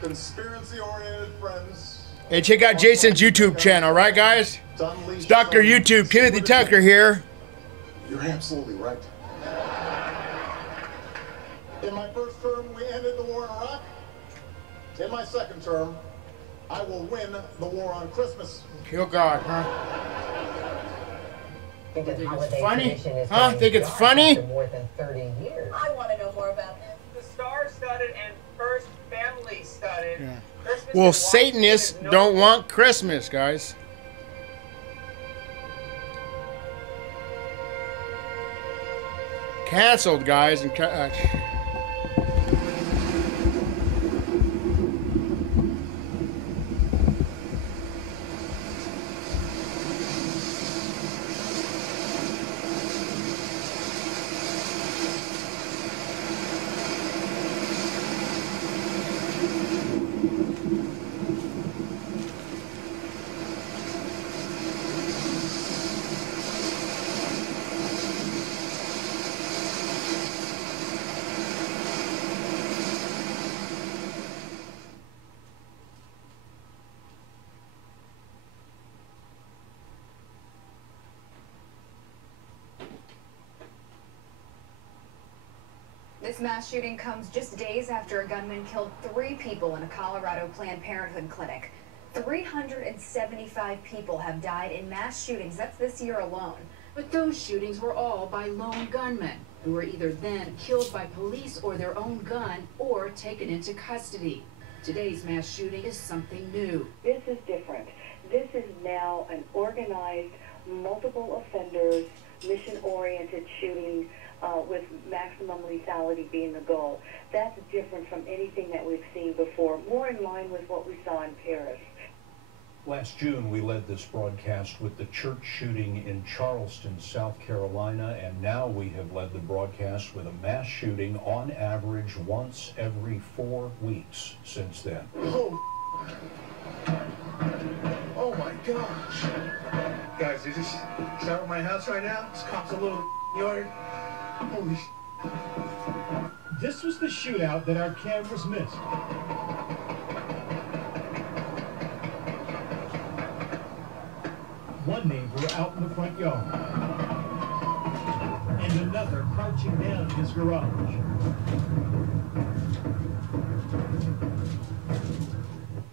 conspiracy-oriented friends. Hey, check out Jason's YouTube channel, right, guys? It's Dr. YouTube, Timothy Tucker here. You're absolutely right. In my first term, we ended the war in Iraq. In my second term, I will win the war on Christmas. Kill God, huh? Think it's funny? Huh? Think it's funny? More than 30 years. I want to know more about this. The star-studded and first family-studded. Yeah. Christmas Well, in Satanists Washington is don't want Christmas, guys. Canceled, guys. And This mass shooting comes just days after a gunman killed 3 people in a Colorado Planned Parenthood clinic. 375 people have died in mass shootings. That's this year alone. But those shootings were all by lone gunmen, who were either then killed by police or their own gun, or taken into custody. Today's mass shooting is something new. This is different. This is now an organized, multiple offenders, mission-oriented shooting with maximum lethality being the goal. That's different from anything that we've seen before, more in line with what we saw in Paris. Last June, we led this broadcast with the church shooting in Charleston, South Carolina, and now we have led the broadcast with a mass shooting on average once every 4 weeks since then. Oh my gosh. Guys, is this out of my house right now? This cop's a little yard. Holy sh**. This was the shootout that our cameras missed. One neighbor out in the front yard, and another crouching down in his garage.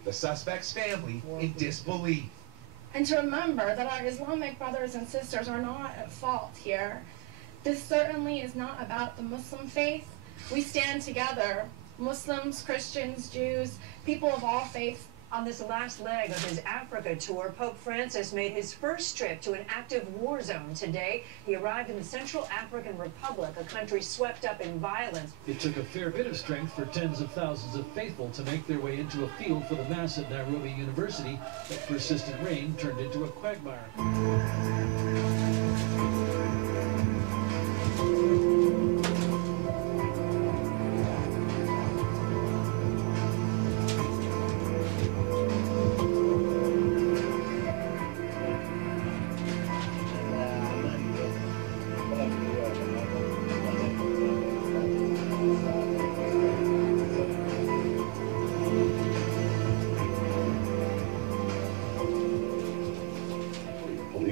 The suspect's family in disbelief. And to remember that our Islamic brothers and sisters are not at fault here. This certainly is not about the Muslim faith. We stand together, Muslims, Christians, Jews, people of all faiths. On this last leg of his Africa tour, Pope Francis made his first trip to an active war zone today. He arrived in the Central African Republic, a country swept up in violence. It took a fair bit of strength for tens of thousands of faithful to make their way into a field for the Mass at Nairobi University, but persistent rain turned into a quagmire.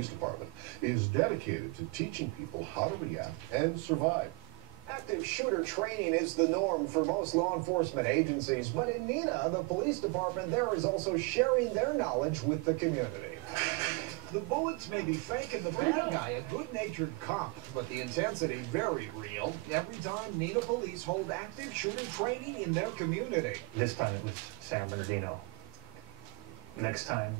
Department is dedicated to teaching people how to react and survive. Active shooter training is the norm for most law enforcement agencies, but in Neenah, the police department there is also sharing their knowledge with the community. The bullets may be fake and the bad guy a good-natured cop, but the intensity very real every time Neenah police hold active shooter training in their community. This time it was San Bernardino. Next time,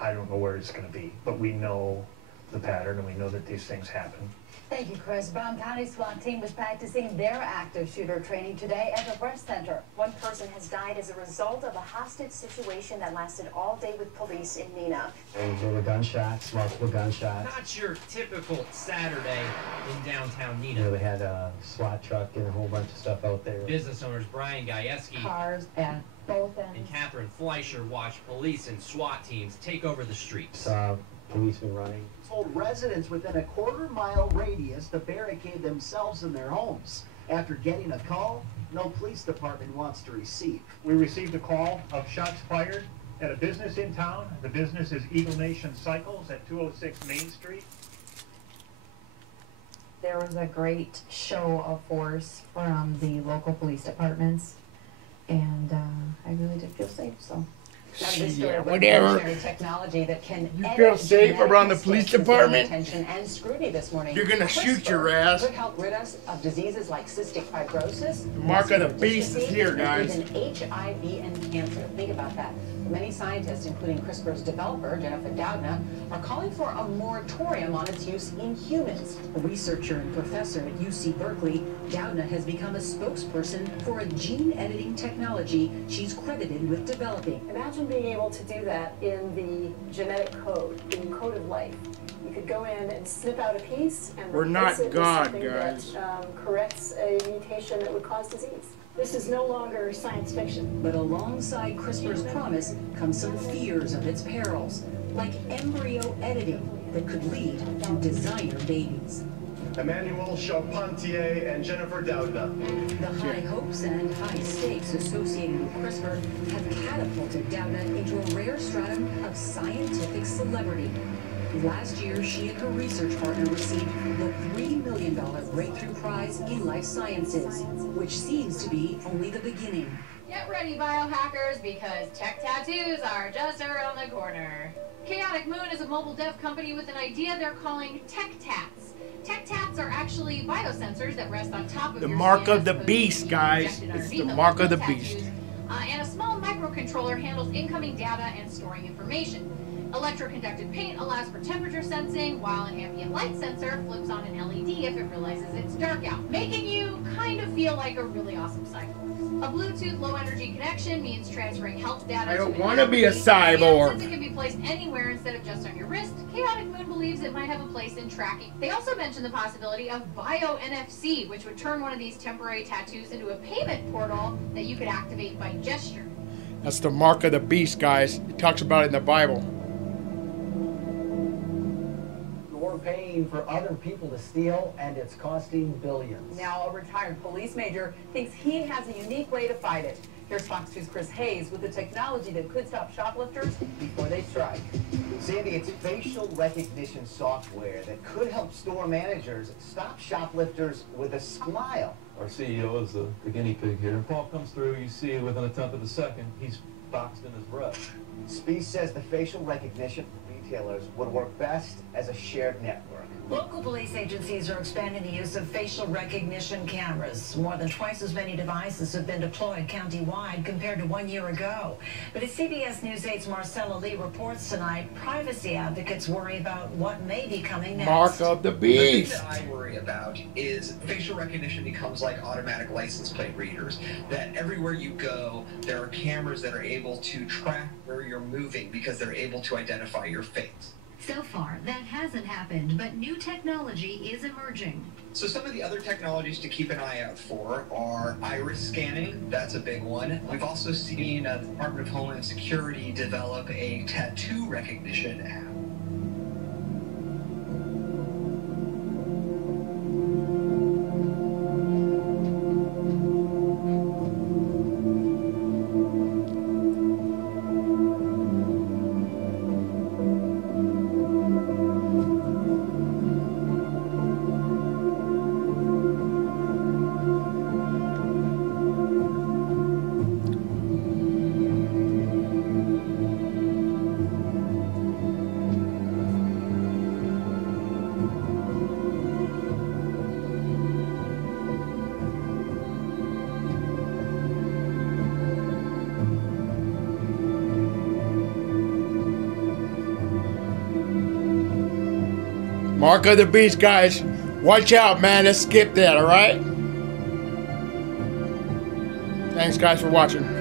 I don't know where it's going to be, but we know the pattern and we know that these things happen. Thank you, Chris. Brown County SWAT team was practicing their active shooter training today at the Breast Center. One person has died as a result of a hostage situation that lasted all day with police in Neenah. There were gunshots, multiple gunshots. Not your typical Saturday in downtown Neenah. You know, they had a SWAT truck and a whole bunch of stuff out there. Business owners Brian Gajewski Cars at both ends. and Catherine Fleischer watched police and SWAT teams take over the streets. Saw policemen running. Told residents within a quarter-mile radius to barricade themselves in their homes. After getting a call no police department wants to receive. We received a call of shots fired at a business in town. The business is Eagle Nation Cycles at 206 Main Street. There was a great show of force from the local police departments, and I really did feel safe, so. Yeah, whatever. Technology that can You feel safe around the police department? Attention and scrutiny this morning. You're gonna shoot your ass. Could help rid us of diseases like cystic fibrosis. The mark of the beast is here, guys. Even HIV and cancer. Think about that. Many scientists, including CRISPR's developer, Jennifer Doudna, are calling for a moratorium on its use in humans. A researcher and professor at UC Berkeley, Doudna has become a spokesperson for a gene editing technology she's credited with developing. Imagine being able to do that in the genetic code, the code of life. You could go in and snip out a piece and We're not replace it God, with something guys. that corrects a mutation that would cause disease. This is no longer science fiction. But alongside CRISPR's promise come some fears of its perils, like embryo editing that could lead to designer babies. Emmanuel Charpentier and Jennifer Doudna. The high hopes and high stakes associated with CRISPR have catapulted Doudna into a rare stratum of scientific celebrity. Last year, she and her research partner received the $3 million Breakthrough Prize in Life Sciences, which seems to be only the beginning. Get ready, biohackers, because tech tattoos are just around the corner. Chaotic Moon is a mobile dev company with an idea they're calling Tech Tats. Tech Tats are actually biosensors that rest on top of The your mark skin of the as beast, opposed to guys. injected It's the underneath them mark of the like beast. tattoos. And a small microcontroller handles incoming data and storing information. Electroconductive paint allows for temperature sensing, while an ambient light sensor flips on an LED if it realizes it's dark out, making you kind of feel like a really awesome cyborg. A Bluetooth low-energy connection means transferring health data. I don't to an want to be a LED, and cyborg. since it can be placed anywhere instead of just on your wrist, Chaotic Moon believes it might have a place in tracking. They also mentioned the possibility of Bio-NFC, which would turn one of these temporary tattoos into a payment portal that you could activate by gesture. That's the mark of the beast, guys. It talks about it in the Bible. We're paying for other people to steal, and it's costing billions. Now, a retired police major thinks he has a unique way to fight it. Here's Fox 2's Chris Hayes with the technology that could stop shoplifters before they strike. Sandy, it's facial recognition software that could help store managers stop shoplifters with a smile. Our CEO is the guinea pig here. Paul comes through, you see within a tenth of a second, he's boxed in his breath. Spies says the facial recognition for retailers would work best as a shared network. Local police agencies are expanding the use of facial recognition cameras. More than twice as many devices have been deployed county-wide compared to 1 year ago. But as CBS News 8's Marcella Lee reports tonight, privacy advocates worry about what may be coming next. Mark of the beast. The thing that I worry about is facial recognition becomes like automatic license plate readers. That everywhere you go, there are cameras that are able to track where you're moving because they're able to identify your face. So far, that hasn't happened, but new technology is emerging. So some of the other technologies to keep an eye out for are iris scanning. That's a big one. We've also seen the Department of Homeland Security develop a tattoo recognition app. Mark of the beast, guys. Watch out, man. Let's skip that, all right? Thanks, guys, for watching.